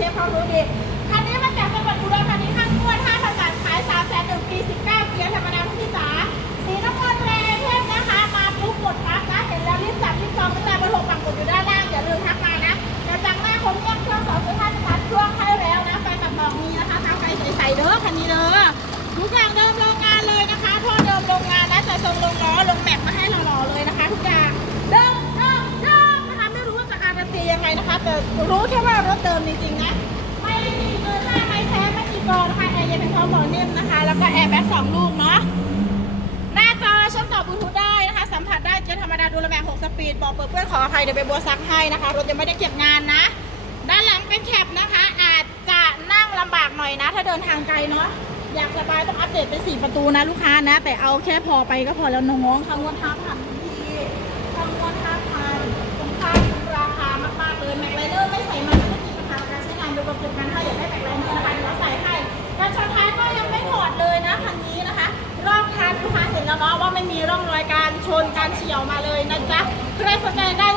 ชฟเขารู้ดีคันนี้มาจากจังหวัดอุดรธานีข้างงวด5,000บาทขาย3แสนหนึ่งปี 19 เกียร์ธรรมดาพี่จ๋าสีน้ำเงินแรงเทพนะคะ มาปุ๊บกดรับนะ เห็นแล้วรีบจับรีบจองตั้งแต่บนหัโทรปังกดอยู่ด้านล่าง อย่าลืมทักมานะเดี๋ยวจังหน้าคนเรียกเครื่องสองคือท่าสตาร์เครื่องให้แล้วนะ ไฟตัดดอกมีนะคะทางไฟใสๆเด้อคันนี้เด้อทุกอย่างเดิมโรงงานเลยนะคะท่อเดิมโรงงานและจะทรงลงล้อลงแม็กมาให้หล่อๆเลยนะคะ ทุกอย่าง นตียังไงนะคะ แต่รู้แค่ว่ารถเดิมจริงๆนะ ไม่มีเกินหน้าไม่แท้ไม่มีกรอนะคะแอร์เย็นเป็นท้องหมอนิ่มนะคะ แล้วก็แอร์แบ็คสองลูกเนาะ หน้าจอเชื่อมต่อบลูทูธได้นะคะ สัมผัสได้เกียร์ธรรมดาดูแลแบบ6สปีด บอกเปิดเพื่อนขออภัยเดี๋ยวไปบัวซักให้นะคะ รถยังไม่ได้เก็บงานนะ ด้านหลังเป็นแคปนะคะ อาจจะนั่งลำบากหน่อยนะ ถ้าเดินทางไกลเนาะ อยากสบายต้องอัปเดตเป็น4ประตูนะลูกค้านะ แต่เอาแค่พอไปก็พอแล้วน้องๆคำนวณห้าพันทีคำนวณ นดยประสบการณ์ถ้าอยากได้แม็กไลเนอร์นะคะเดี๋ยวเราใส่ให้การชนท้ายก็ยังไม่ถอดเลยนะคันนี้นะคะ รอบคันลูกค้าเห็นแล้วเนาะว่าไม่มีร่องรอยการชนการเฉียวมาเลยนะจ๊ะใครสนใจได้